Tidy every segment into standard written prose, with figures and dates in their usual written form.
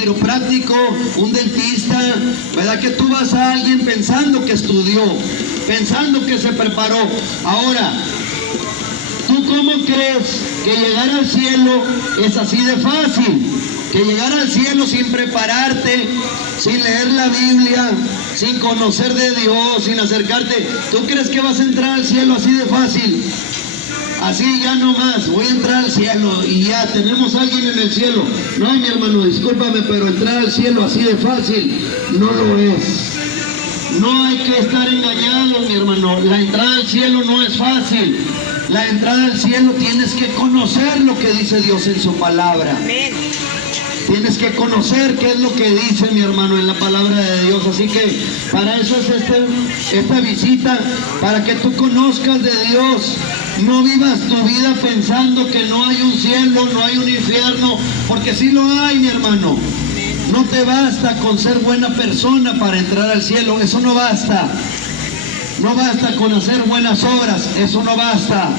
quiropráctico, un dentista, ¿verdad? Que tú vas a alguien pensando que estudió, pensando que se preparó. Ahora, ¿tú cómo crees que llegar al cielo es así de fácil? Que llegar al cielo sin prepararte, sin leer la Biblia, sin conocer de Dios, sin acercarte. ¿Tú crees que vas a entrar al cielo así de fácil? Así ya nomás, voy a entrar al cielo y ya tenemos a alguien en el cielo. No, mi hermano, discúlpame, pero entrar al cielo así de fácil no lo es. No hay que estar engañados, mi hermano. La entrada al cielo no es fácil. La entrada al cielo tienes que conocer lo que dice Dios en su palabra. Amén. Tienes que conocer qué es lo que dice, mi hermano, en la palabra de Dios. Así que para eso es esta visita, para que tú conozcas de Dios. No vivas tu vida pensando que no hay un cielo, no hay un infierno, porque sí lo hay, mi hermano. No te basta con ser buena persona para entrar al cielo, eso no basta. No basta con hacer buenas obras, eso no basta.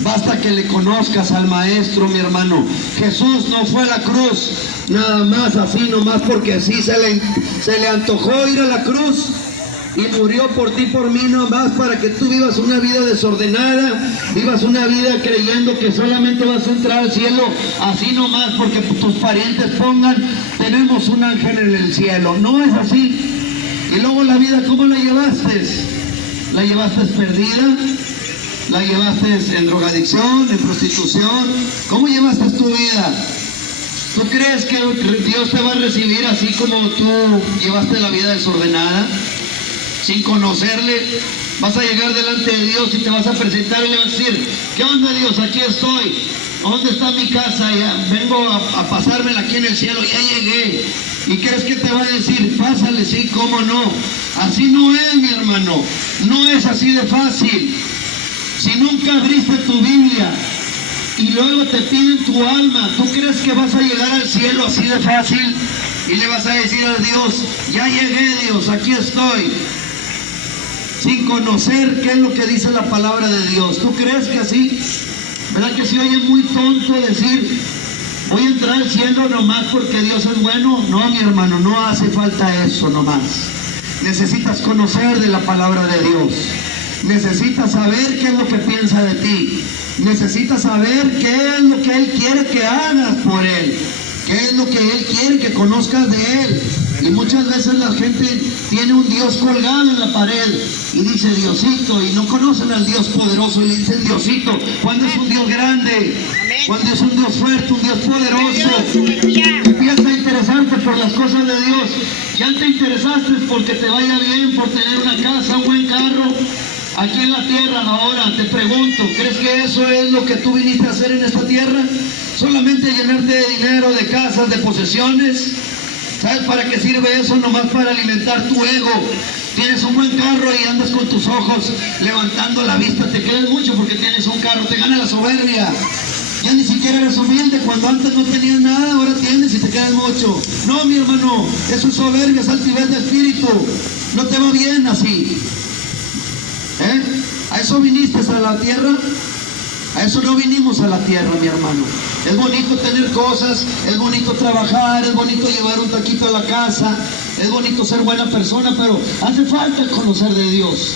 Basta que le conozcas al Maestro, mi hermano. Jesús no fue a la cruz nada más así, nomás porque sí se le antojó ir a la cruz. Y murió por ti, por mí, nomás para que tú vivas una vida desordenada, vivas una vida creyendo que solamente vas a entrar al cielo así nomás porque tus parientes pongan, tenemos un ángel en el cielo. No es así. Y luego la vida, ¿cómo la llevaste? ¿La llevaste perdida? ¿La llevaste en drogadicción, en prostitución? ¿Cómo llevaste tu vida? ¿Tú crees que Dios te va a recibir así como tú llevaste la vida desordenada? Sin conocerle, vas a llegar delante de Dios y te vas a presentar y le vas a decir, ¿qué onda, Dios? Aquí estoy. ¿Dónde está mi casa? Ya vengo a pasármela aquí en el cielo, ya llegué. ¿Y crees que te va a decir, pásale? Sí, ¿cómo no? Así no es, mi hermano. No es así de fácil. Si nunca abriste tu Biblia y luego te piden tu alma, ¿tú crees que vas a llegar al cielo así de fácil? Y le vas a decir a Dios, ya llegué, Dios, aquí estoy. Sin conocer qué es lo que dice la palabra de Dios. ¿Tú crees que así? ¿Verdad que se oye muy tonto decir, voy a entrar al cielo nomás porque Dios es bueno? No, mi hermano, no hace falta eso nomás. Necesitas conocer de la palabra de Dios. Necesitas saber qué es lo que piensa de ti. Necesitas saber qué es lo que Él quiere que hagas por Él. ¿Qué es lo que Él quiere que conozcas de Él? Y muchas veces la gente tiene un Dios colgado en la pared y dice Diosito, y no conocen al Dios poderoso y le dicen Diosito, cuando es un Dios grande, cuando es un Dios fuerte, un Dios poderoso. Empieza a interesarte por las cosas de Dios. Ya te interesaste porque te vaya bien, por tener una casa, un buen carro. Aquí en la tierra ahora te pregunto, ¿crees que eso es lo que tú viniste a hacer en esta tierra? ¿Solamente llenarte de dinero, de casas, de posesiones? ¿Sabes para qué sirve eso? Nomás para alimentar tu ego. Tienes un buen carro y andas con tus ojos levantando la vista, te crees mucho porque tienes un carro, te gana la soberbia. Ya ni siquiera eres humilde, cuando antes no tenías nada, ahora tienes y te quedas mucho. No, mi hermano, eso es soberbia, es altivez de espíritu. No te va bien así. ¿A eso viniste a la tierra? A eso no vinimos a la tierra, mi hermano. Es bonito tener cosas, es bonito trabajar, es bonito llevar un taquito a la casa, es bonito ser buena persona, pero hace falta conocer de Dios.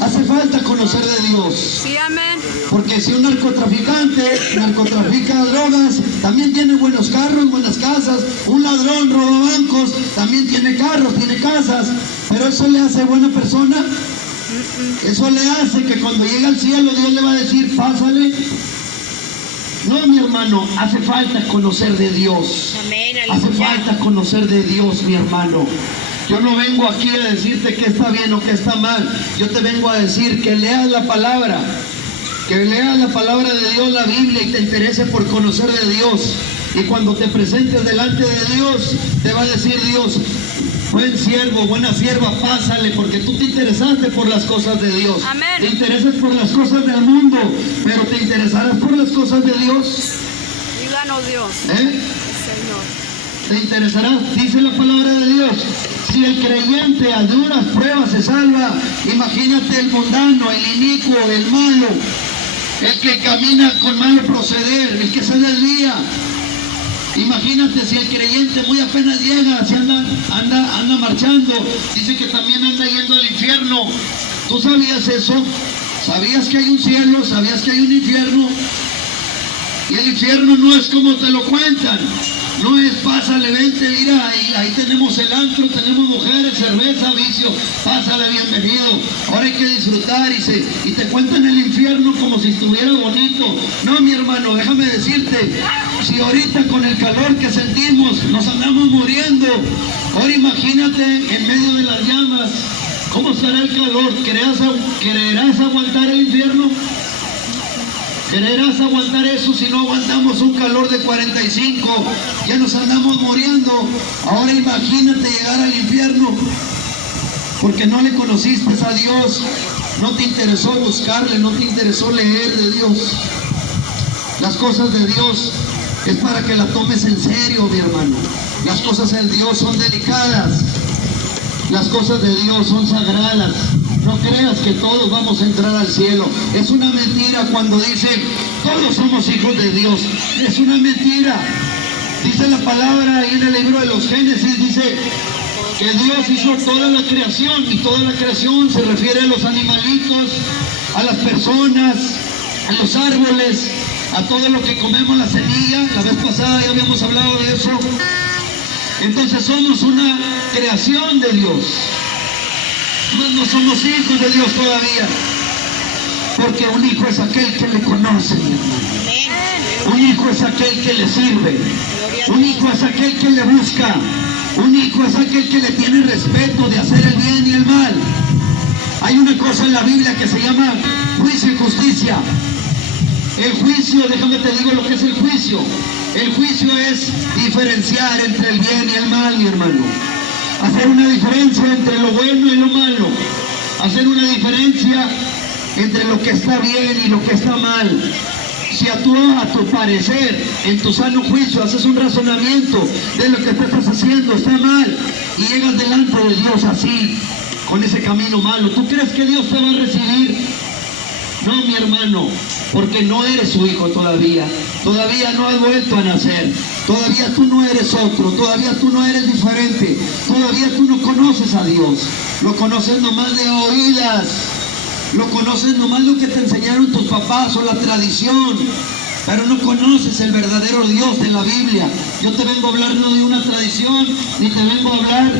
Hace falta conocer de Dios. Sí, amén. Porque si un narcotraficante narcotrafica drogas, también tiene buenos carros, buenas casas. Un ladrón roba bancos, también tiene carros, tiene casas. Pero eso le hace buena persona. Eso le hace que cuando llegue al cielo Dios le va a decir, pásale. No, mi hermano, hace falta conocer de Dios. Amén, Hace falta conocer de Dios, mi hermano. Yo no vengo aquí a decirte que está bien o que está mal. Yo te vengo a decir que leas la palabra. Que leas la palabra de Dios, la Biblia, y te interese por conocer de Dios. Y cuando te presentes delante de Dios, te va a decir Dios, buen siervo, buena sierva, pásale, porque tú te interesaste por las cosas de Dios. Amén. Te interesas por las cosas del mundo, pero te interesarás por las cosas de Dios. Díganos Dios. Señor. ¿Te interesará? Dice la palabra de Dios. Si el creyente a duras pruebas se salva, imagínate el mundano, el inicuo, el malo, el que camina con malo proceder, el que se desvía. Imagínate si el creyente muy apenas llega, si anda marchando, dice que también anda yendo al infierno. ¿Tú sabías eso? ¿Sabías que hay un cielo? ¿Sabías que hay un infierno? Y el infierno no es como te lo cuentan. No es pásale, vente, mira, ahí tenemos el antro, tenemos mujeres, cerveza, vicio, pásale, bienvenido. Ahora hay que disfrutar y te cuentan el infierno como si estuviera bonito. No, mi hermano, déjame decirte, si ahorita con el calor que sentimos nos andamos muriendo, ahora imagínate en medio de las llamas, ¿cómo será el calor? ¿Quererás aguantar el infierno? ¿Quererás aguantar eso si no aguantamos un calor de 45? Ya nos andamos muriendo. Ahora imagínate llegar al infierno porque no le conociste a Dios, no te interesó buscarle, no te interesó leer de Dios. Las cosas de Dios es para que las tomes en serio, mi hermano. Las cosas de Dios son delicadas. Las cosas de Dios son sagradas. No creas que todos vamos a entrar al cielo. Es una mentira cuando dicen todos somos hijos de Dios. Es una mentira. Dice la palabra ahí en el libro de los Génesis, dice que Dios hizo toda la creación, y toda la creación se refiere a los animalitos, a las personas, a los árboles, a todo lo que comemos, la semilla. La vez pasada ya habíamos hablado de eso. Entonces somos una creación de Dios. No somos hijos de Dios todavía, porque un hijo es aquel que le conoce, mi hermano. Un hijo es aquel que le sirve. Un hijo es aquel que le busca. Un hijo es aquel que le tiene respeto de hacer el bien y el mal. Hay una cosa en la Biblia que se llama juicio y justicia. El juicio, déjame te digo lo que es el juicio. El juicio es diferenciar entre el bien y el mal, mi hermano. Hacer una diferencia entre lo bueno y lo malo. Hacer una diferencia entre lo que está bien y lo que está mal. Si a tu parecer, en tu sano juicio, haces un razonamiento de lo que tú estás haciendo está mal y llegas delante de Dios así, con ese camino malo, ¿tú crees que Dios te va a recibir? No, mi hermano, porque no eres su hijo todavía. Todavía no has vuelto a nacer. Todavía tú no eres otro. Todavía tú no eres diferente. Todavía tú no conoces a Dios. Lo conoces nomás de oídas. Lo conoces nomás lo que te enseñaron tus papás o la tradición. Pero no conoces el verdadero Dios de la Biblia. Yo te vengo a hablar no de una tradición, ni te vengo a hablar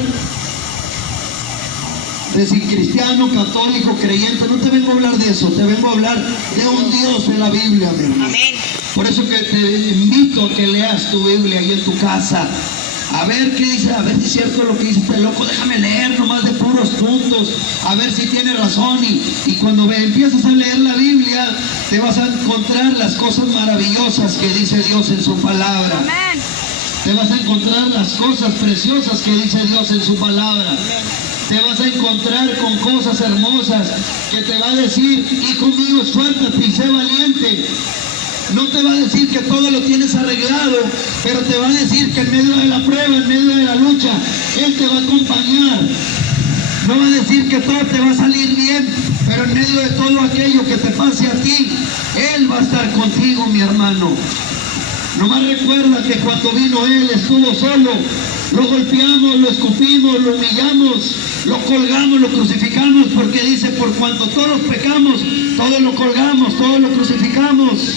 de si cristiano, católico, creyente. No te vengo a hablar de eso. Te vengo a hablar de un Dios de la Biblia, mi hermano. Amén. Por eso que te invito a que leas tu Biblia ahí en tu casa. A ver qué dice, a ver si es cierto lo que dice este loco. Déjame leer nomás de puros puntos, a ver si tiene razón. Y cuando empiezas a leer la Biblia, te vas a encontrar las cosas maravillosas que dice Dios en su palabra. Amén. Te vas a encontrar las cosas preciosas que dice Dios en su palabra. Te vas a encontrar con cosas hermosas que te va a decir, hijo mío, esfuérzate y sé valiente. No te va a decir que todo lo tienes arreglado, pero te va a decir que en medio de la prueba, en medio de la lucha, Él te va a acompañar. No va a decir que todo te va a salir bien, pero en medio de todo aquello que te pase a ti, Él va a estar contigo, mi hermano. Nomás recuerda que cuando vino Él estuvo solo. Lo golpeamos, lo escupimos, lo humillamos, lo colgamos, lo crucificamos, porque dice, por cuanto todos pecamos, todos lo colgamos, todos lo crucificamos.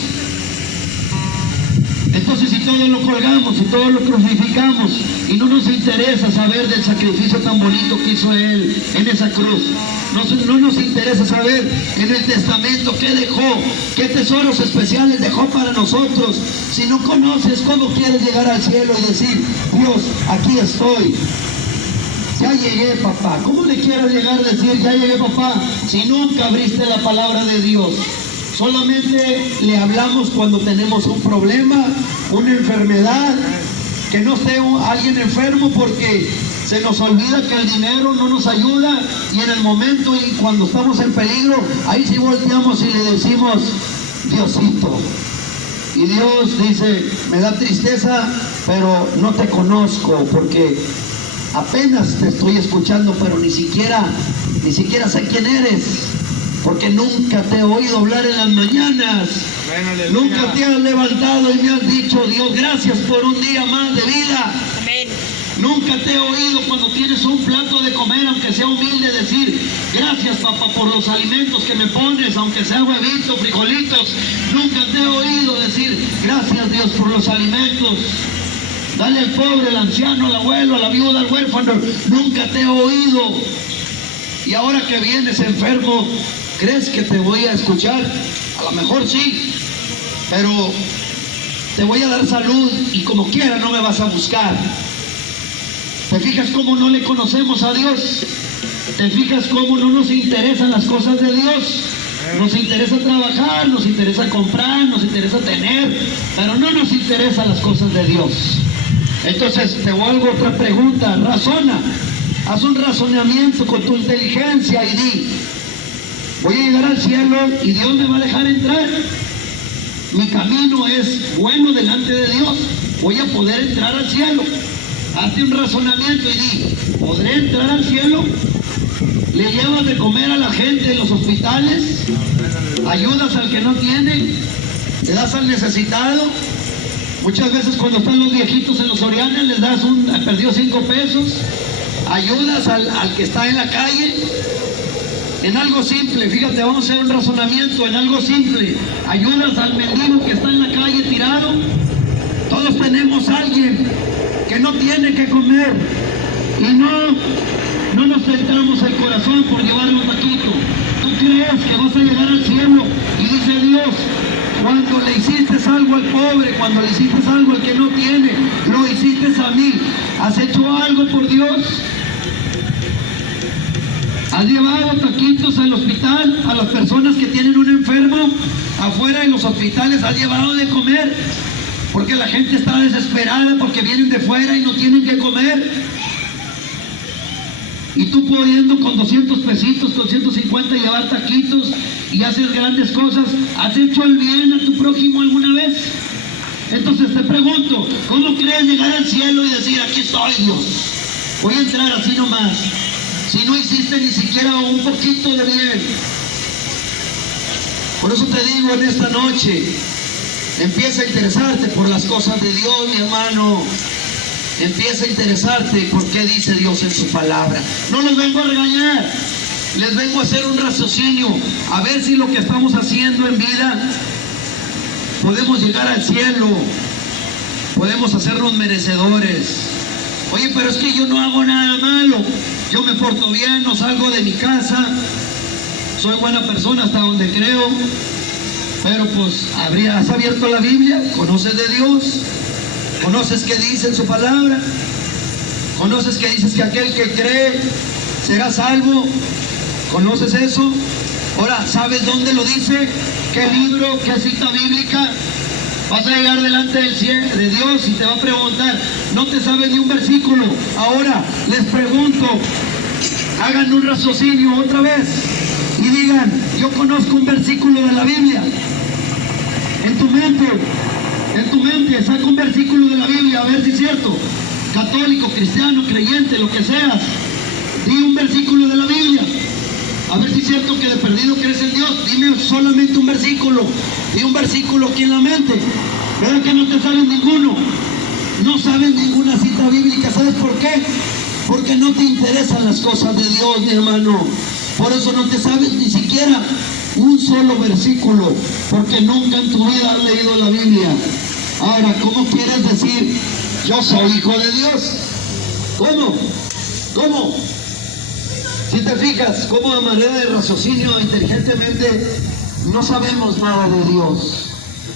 Entonces, si todos lo colgamos y todos lo crucificamos y no nos interesa saber del sacrificio tan bonito que hizo Él en esa cruz, no nos interesa saber en el testamento qué dejó, qué tesoros especiales dejó para nosotros, si no conoces cómo quieres llegar al cielo y decir, Dios, aquí estoy, ya llegué, papá. ¿Cómo le quieres llegar a decir, ya llegué, papá, si nunca abriste la palabra de Dios? Solamente le hablamos cuando tenemos un problema, una enfermedad, que no esté alguien enfermo, porque se nos olvida que el dinero no nos ayuda, y en el momento y cuando estamos en peligro, ahí sí volteamos y le decimos, Diosito. Y Dios dice, me da tristeza, pero no te conozco, porque apenas te estoy escuchando, pero ni siquiera sé quién eres. Porque nunca te he oído hablar en las mañanas. Nunca te has levantado y me has dicho, Dios, gracias por un día más de vida. Amén. Nunca te he oído cuando tienes un plato de comer, aunque sea humilde, decir, gracias papá por los alimentos que me pones, aunque sea huevitos, frijolitos. Nunca te he oído decir, gracias Dios por los alimentos. Dale al pobre, al anciano, al abuelo, a la viuda, al huérfano. Nunca te he oído. Y ahora que vienes enfermo, ¿crees que te voy a escuchar? A lo mejor sí, pero te voy a dar salud y como quiera no me vas a buscar. ¿Te fijas cómo no le conocemos a Dios? ¿Te fijas cómo no nos interesan las cosas de Dios? Nos interesa trabajar, nos interesa comprar, nos interesa tener, pero no nos interesan las cosas de Dios. Entonces te hago otra pregunta, razona, haz un razonamiento con tu inteligencia y di, voy a llegar al cielo y Dios me va a dejar entrar. Mi camino es bueno delante de Dios, voy a poder entrar al cielo. Hazte un razonamiento y di, ¿podré entrar al cielo? ¿Le llevas de comer a la gente en los hospitales? ¿Ayudas al que no tiene? ¿Le das al necesitado? Muchas veces cuando están los viejitos en los Soriana les das perdió 5 pesos. ¿Ayudas al que está en la calle? En algo simple, fíjate, vamos a hacer un razonamiento en algo simple. ¿Ayudas al mendigo que está en la calle tirado? Todos tenemos a alguien que no tiene que comer y no nos tentamos el corazón por llevarle un taquito. ¿Tú crees que vas a llegar al cielo? Y dice Dios, cuando le hiciste algo al pobre, cuando le hiciste algo al que no tiene, lo hiciste a mí. ¿Has hecho algo por Dios? ¿Has llevado taquitos al hospital a las personas que tienen un enfermo? Afuera de los hospitales, ¿has llevado de comer? Porque la gente está desesperada porque vienen de fuera y no tienen que comer. Y tú pudiendo con 200 pesitos, con 150 llevar taquitos y haces grandes cosas, ¿has hecho el bien a tu prójimo alguna vez? Entonces te pregunto, ¿cómo crees llegar al cielo y decir, aquí estoy Dios? Voy a entrar así nomás, si no hiciste ni siquiera un poquito de bien. Por eso te digo en esta noche, empieza a interesarte por las cosas de Dios, mi hermano. Empieza a interesarte por qué dice Dios en su palabra. No los vengo a regañar, les vengo a hacer un raciocinio, a ver si lo que estamos haciendo en vida podemos llegar al cielo, podemos hacernos merecedores. Oye, pero es que yo no hago nada malo, yo me porto bien, no salgo de mi casa, soy buena persona hasta donde creo, pero pues has abierto la Biblia, conoces de Dios, conoces qué dice en su palabra, conoces que dices que aquel que cree será salvo, conoces eso. Ahora, ¿sabes dónde lo dice? ¿Qué libro? ¿Qué cita bíblica? Vas a llegar delante de Dios y te va a preguntar, no te sabes ni un versículo. Ahora, les pregunto, hagan un raciocinio otra vez y digan, yo conozco un versículo de la Biblia. En tu mente, saca un versículo de la Biblia, a ver si es cierto. Católico, cristiano, creyente, lo que seas. Di un versículo de la Biblia. A ver si es cierto que de perdido crees en Dios. Dime solamente un versículo. Di un versículo aquí en la mente. Pero que no te sabes ninguno. No sabes ninguna cita bíblica. ¿Sabes por qué? Porque no te interesan las cosas de Dios, mi hermano. Por eso no te sabes ni siquiera un solo versículo, porque nunca en tu vida has leído la Biblia. Ahora, ¿cómo quieres decir, yo soy hijo de Dios? ¿Cómo? Si te fijas, cómo a manera de raciocinio inteligentemente no sabemos nada de Dios,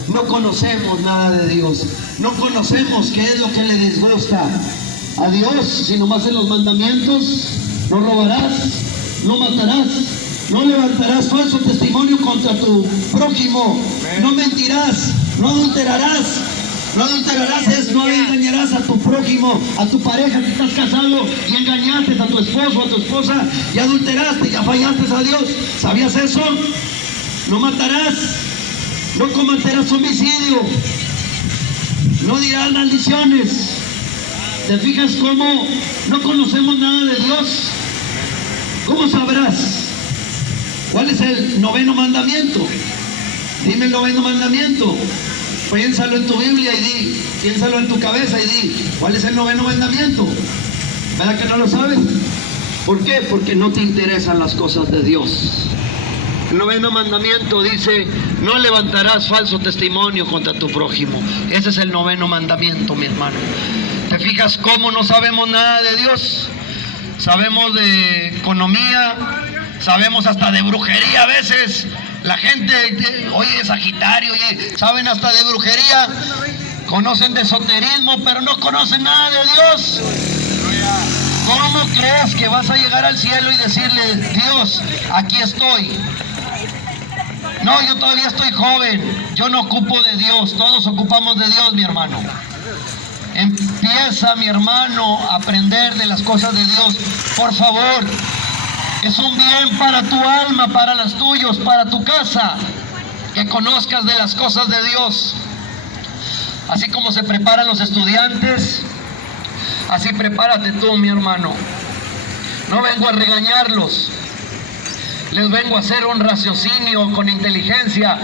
no conocemos nada de Dios, no conocemos qué es lo que le disgusta a Dios, si nomás en los mandamientos, no robarás, no matarás, no levantarás falso testimonio contra tu prójimo, no mentirás, no adulterarás. No adulterarás es no engañarás a tu prójimo, a tu pareja que estás casado y engañaste a tu esposo, a tu esposa y adulteraste, ya fallaste a Dios. ¿Sabías eso? No matarás, no cometerás homicidio, no dirás maldiciones. ¿Te fijas cómo no conocemos nada de Dios? ¿Cómo sabrás? ¿Cuál es el 9º mandamiento? Dime el noveno mandamiento. Piénsalo en tu Biblia y di, piénsalo en tu cabeza y di, ¿cuál es el noveno mandamiento? ¿Verdad que no lo sabes? ¿Por qué? Porque no te interesan las cosas de Dios. El noveno mandamiento dice: no levantarás falso testimonio contra tu prójimo. Ese es el noveno mandamiento, mi hermano. ¿Te fijas cómo no sabemos nada de Dios? Sabemos de economía, sabemos hasta de brujería a veces. La gente, oye, Sagitario, oye, saben hasta de brujería, conocen de esoterismo, pero no conocen nada de Dios. ¿Cómo crees que vas a llegar al cielo y decirle: Dios, aquí estoy? No, yo todavía estoy joven, yo no ocupo de Dios, todos ocupamos de Dios, mi hermano. Empieza, mi hermano, a aprender de las cosas de Dios, por favor. Es un bien para tu alma, para las tuyos, para tu casa, que conozcas de las cosas de Dios. Así como se preparan los estudiantes, así prepárate tú, mi hermano. No vengo a regañarlos, les vengo a hacer un raciocinio con inteligencia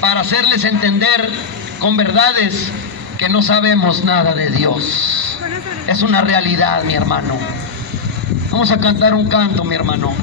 para hacerles entender con verdades que no sabemos nada de Dios. Es una realidad, mi hermano. Vamos a cantar un canto, mi hermano.